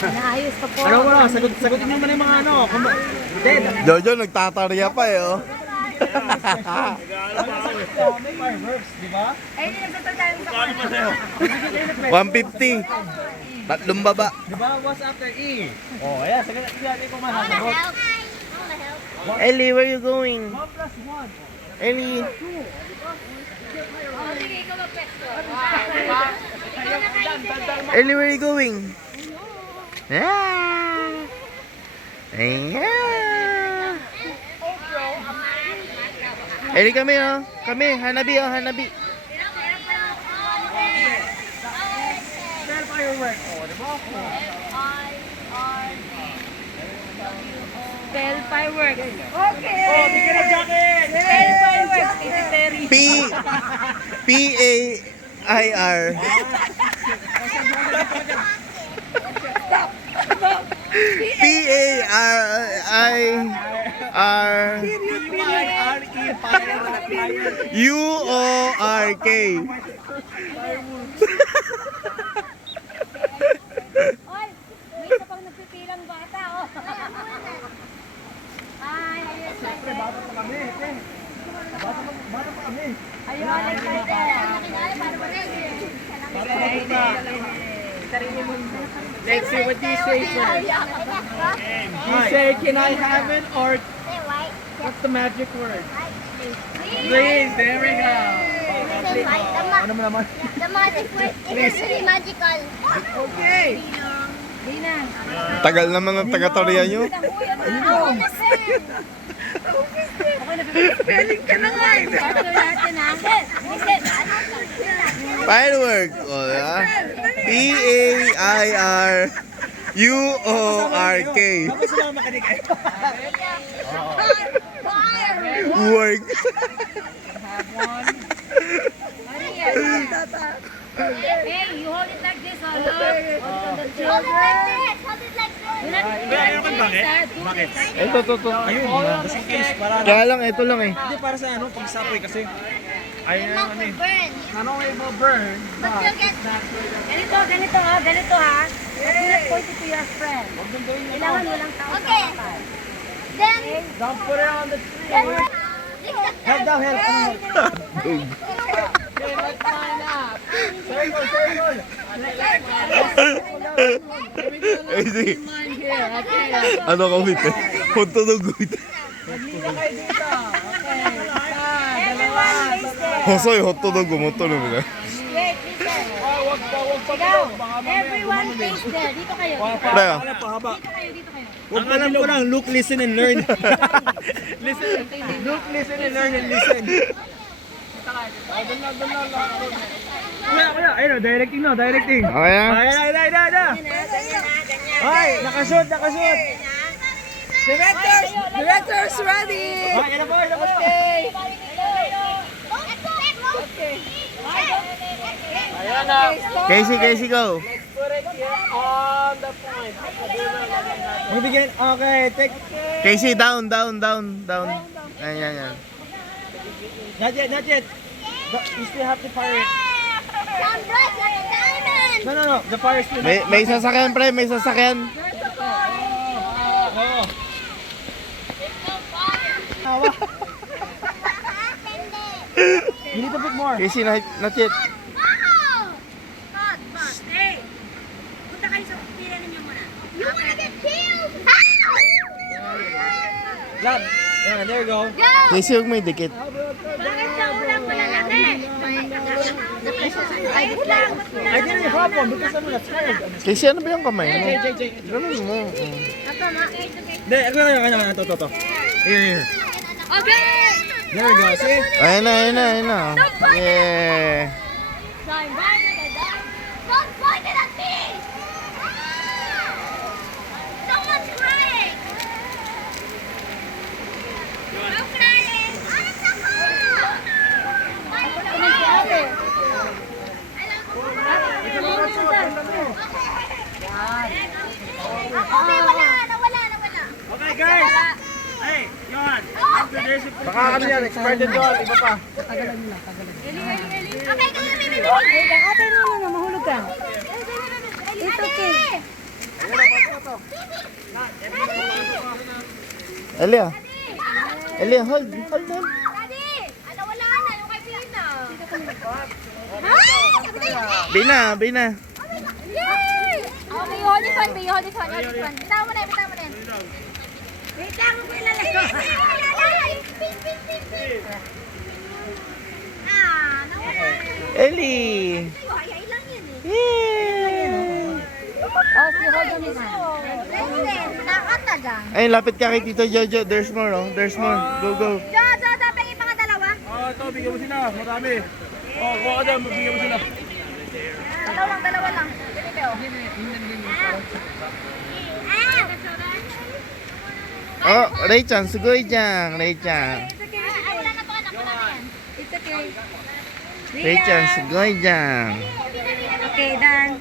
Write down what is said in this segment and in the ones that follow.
Naayos pa po. Ano mo na, sagutin mo naman yung mga ano. Jojo, nagtatarya pa eh, oh. May fireworks, di ba? Ay, hindi nagtatrabaho sa kanya. 150. Tatlong baba. Di ba, what's after E? Oh, ayan, sagutin ko masasagot. Ellie, where you going? 1 plus 1. Ellie. Sige, ikaw magpesto. Ellie, where you going? Yeah. Yeah. Ellie, kami oh. Kami, Hanabi oh, Hanabi. Bell firework. Oh, di ba? Bell fireworks. Okay. Oh, bigyan ng jacket! Bell fireworks. Iti Terry. P-A-I-R. P-A-R-I-R. U-O-R-K. Oy, may isa pang nagpipilang bata, oh. Ay, ayun, excited. Bata pa kami. Ayun, excited. Let's see what you say first. You say, can I have it? Or what's the magic word? Please, there we go. Ano mo naman? The magic word is really magical. Okay. Di na. Tagal naman ng taga-tarya nyo. Ako na, sir. Spelling ka na nga eh. Sabi ko natin, ha? Listen. Firework. O, diba? P-A-I-R-U-O-R-K. Tapos sila makinig. Work. Hey, you hold it like this, oh, Lord. Hold it like this. Hold it like this. Bakit? Ito, to. Ayun, just in case. Para Kaya lang, ito lang eh. Hindi para sa ano, pag sapoy kasi. Ayun Not naman to eh. burn. Ano it will burn, But you'll get Ganito ha. Do not point it to your friend. Huwag nang gawin mo. Kailangan walang tao sa Okay. kapal. then Don't put it on the tree. then Help daw, help. Okay, let's find out. Circle, circle. Easy. Mine here, okay. Ano ka wait eh? Punto ng guhit. Hila kayo dito. Okay, isa, dalawa, tatlo. Hosoy, hotdog gumoto na nila. Wait, listen. Wag pa Ikaw, dito. Baka mamaya everyone bumalik. face there. Dito kayo. Pre, ah. Dito kayo. Ang alam ko lang, look, listen, and learn. Listen, look, listen, and learn, and listen. Kuya, ayun, directing na, directing. Okay na? Ayun. Ganyan na, ganyan. Ay, nakashoot. Directors ready. Ay, yan na po. Ayan na. Casey, go. Put it here on the point. Magbigyan, okay, take. Casey, down. Yan. Not yet. But you still have to fire it. sound bright like a diamond. No, the fire is still May sasakyan, pre, may sasakyan. Oo. You need to put more. Casey, not yet. Hey, punta kayo sa pila ninyo muna. You wanna get killed? Lab. Yeah, there you go. Casey, huwag may dikit. Bakit sa ulang pala natin? Ayos lang. I didn't have one because I'm not scared. Casey, ano ba yung kamay mo? Jay. Ganun mo. Hindi, ano, to. Here. Okay! There you go, see? Ayun na. Yeah. Sound bright like a diamond. Don't point it at me. Someone's crying. I'm crying. I'm so Okay, nawala. Okay, guys. Hey, yun. After this, baka ano yan, expired din doon. Iba pa. Okay, Ate, no, mahulog ka. It's okay. Elia. Elia, hold. Daddy! Ano, wala na. Yung kay Bina. Bina. Yay! Oh, may hold this one. Bitaw mo na yan. Wait lang, ako ilalagay. Nawala. Eli. Hayay lang yun eh. Yeah. Oh, si hold on na. Nakataga. Ay, lapit ka kay Tito Jojo. There's more, oh. There's more. Go. Pengin mga dalawa. Ito, bigyan mo sila. Marami. Kuha ka dyan, bigyan mo sila. Dalawa lang. Ganito. Oh, Ray-chan, sugoi dyan. Ray-chan. Wala na to, anak ko na yan. It's okay. Ray-chan, sugoi dyan. Okay, done.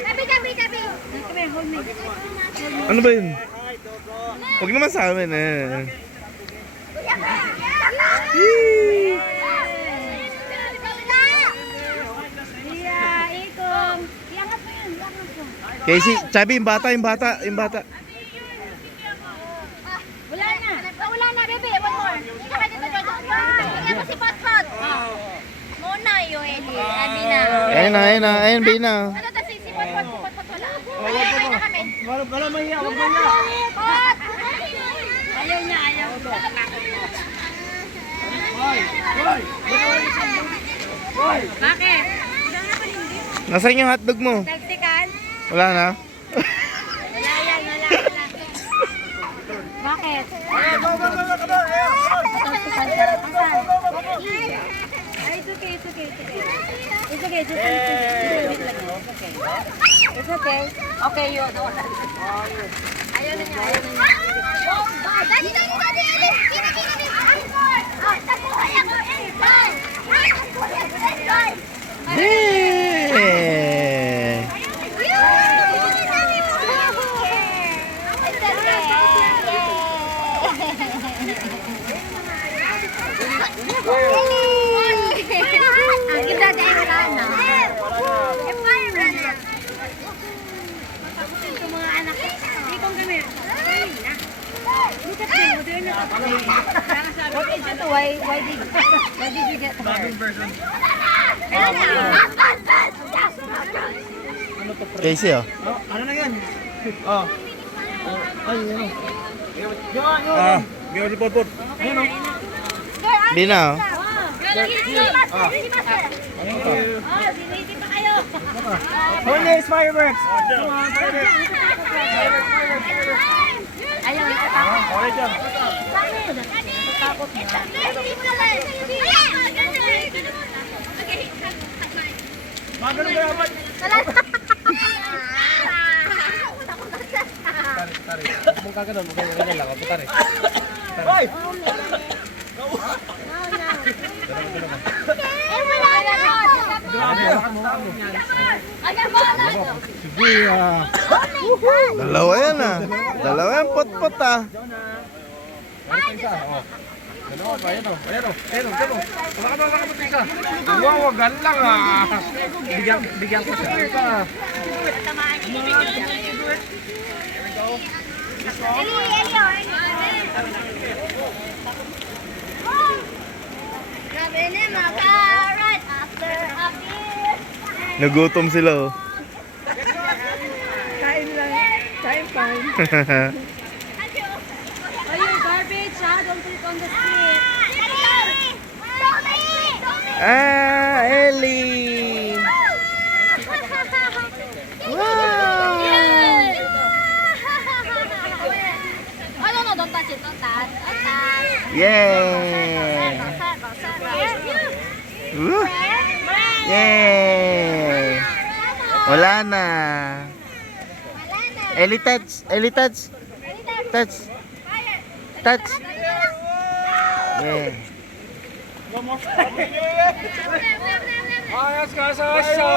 Tabi. Come here, hold me. Ano ba yun? Huwag naman sa amin eh. Yee! Iya, ikom. Iangat mo yun, iangat mo. Casey, Chubby, yung bata. Wala na, bebe. One more. Ika ka dito, Jojo. Bigyan mo si Potpot. Muna yung Eli. Abi na. Ayun, Bina. Ano to si Potpot? Si Potpot wala. Kaya na kami. Wala mahiya, wag mahiya. Pot! Ayaw niya. Hoy! Bakit? Nasaan yung hotdog mo? Mexican? Wala na? Wala yan. Bakit? It's okay. It's okay. Okay, yun. Ayaw na niya. Daddy, Eli. Kini. Ah, takuhay ako. Yeah! Give that to Rana. Ito mga anak. Ikong kami. Look at me. They're not up there. What is it? Why did you get her? Casey, oh. Ano na yan? Ay, ano? Bigyan mo si Potpot. Ayun o. Bina, oh. Siniti pa kayo. Hold this, fireworks! Ayaw. Okay dyan. Takot na. Mga ganun kaya ba? Tari. Mung kagano'n, magkagano'n lang. Tari. Hoy! Dalawa yan, ah. Dalawa yan, pot-pot, ah. Dalawa ba? Ayan o. Wala ka ba isa? Wawagan lang ah. Bigyan ko siya. Isa. Grabe na mga karat after a beer. Nagutom sila, oh. Kain lang. Kain fine. Oh, your garbage, ha? Don't put it on the street. Ah, Ellie! Wow! Oh, no, don't touch it. Don't touch. Yay! Woo! Yay! Wala na. Ellie, touch. Touch. Yeah. Ayos ka sa asya!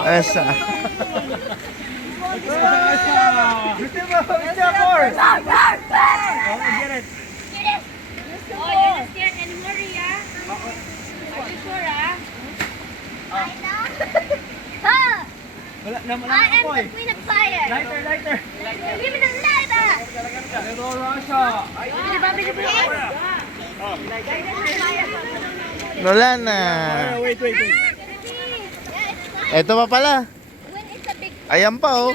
Asa. Gusto mo? More! Get it! Oh, you're not scared anymore, Ria? Are you sure, ha? Wala I am ako the eh. queen of fire. Lighter. Give me the Wala na. Wait. Eto pa pala. When it's a big Ayan pa oh.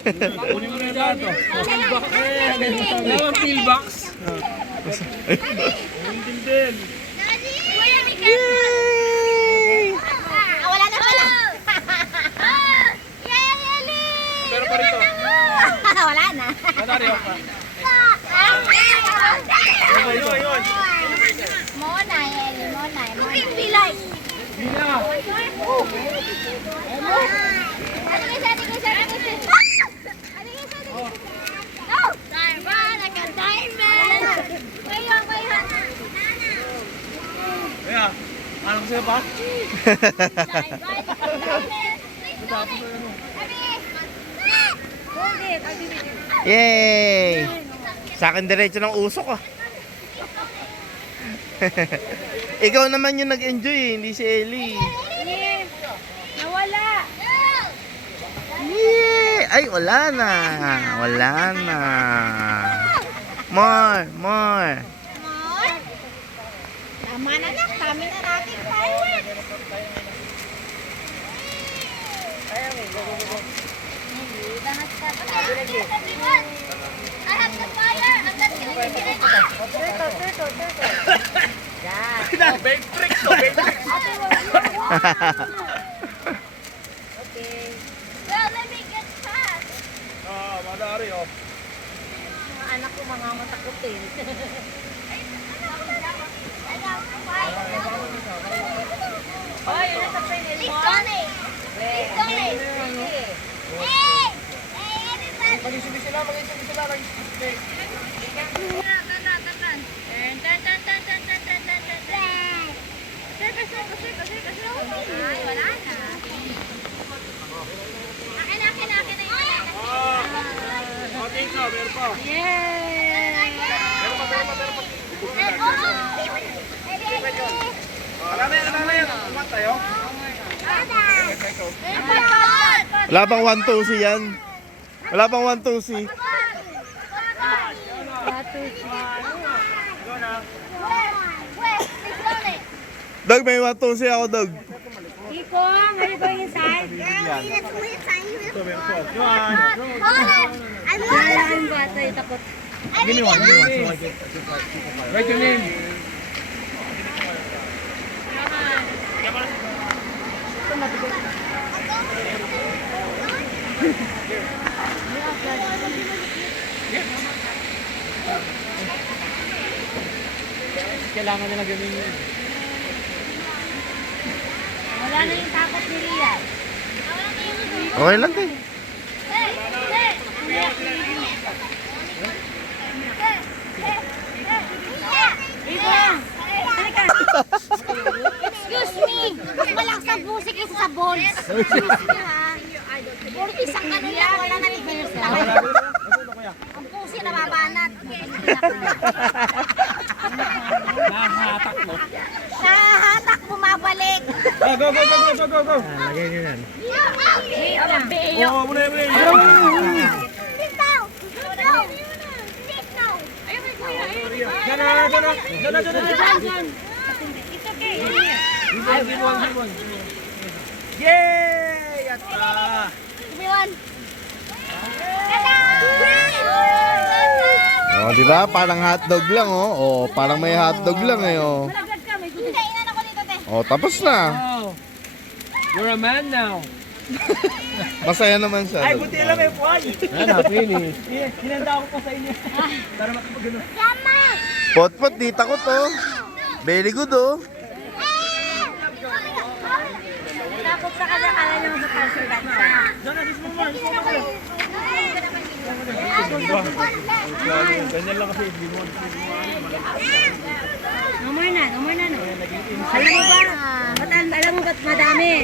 Kunin mo na dito. Dalawang pillbox. Din. Kuya, may Yay! wala na pala. Yay, Eli! Pero pa rito. Wala na. Manario pa. Yun. Mona, Eli, Mona. Pilay. Bina. Kaya, alam ko sa'yo ba? Yay! Sa akin diretso ng usok ah. Ikaw naman yung nag-enjoy eh, hindi si Ellie. Nawala. Yay! Ay, wala na. Wala na. More. Tama na lang, kami na natin fireworks. I have the fire. I'm not going to get it. Bait tricks to, bait tricks. Well, let me get fast. Madari oh. Mga anak ko mga matakutin. Oh, yun na sa Prince Please Elmore. donate. Please donate. Hey! Hey, everybody. Mag-isip sila. Ay, wala na. Akin na yun. Thank you, meron pa. Yay! Alam na yan. Kumat tayo. Wala pang 1-2 si yan. Wala pang 1-2 si. Dog, may 1-2 si ako, Dog. Iko, are you going inside? Wala yung bata, yung takot. Write your name. Kailangan nila gawin yun. Wala na yung takot ni Rian. Okay lang din. Iko, halika. Excuse me! Walang sa busik isa sa balls. Excuse me ha. Puro isang ganun lang, wala na ni Bears talaga. Ang pusi nababanat. Nahatak mo. Nahahatak, bumabalik. Go. Lagay nyo yan. Oo, muna. Sit down! Sit down! Diyan na. It's okay. One. Yay! Yatta! Everyone! Oh, di ba? Parang hotdog lang oh. Oh, parang may hotdog lang eh oh. Malaglag ka, may gusto. Kainan ako dito, te. Oh, tapos na. Wow! You're a man now. Masaya naman siya. Ay, buti lang may puwan. Ano, finish. Hinanda ako pa sa inyo. Para makapagano. Yama! Pot-pot, di takot oh. Very good oh. Takot sa kanya, kala niya mag-cancel ka na. Ganyan lang kasi limon. No more na. Alam mo ba? Alam mo ba't madami?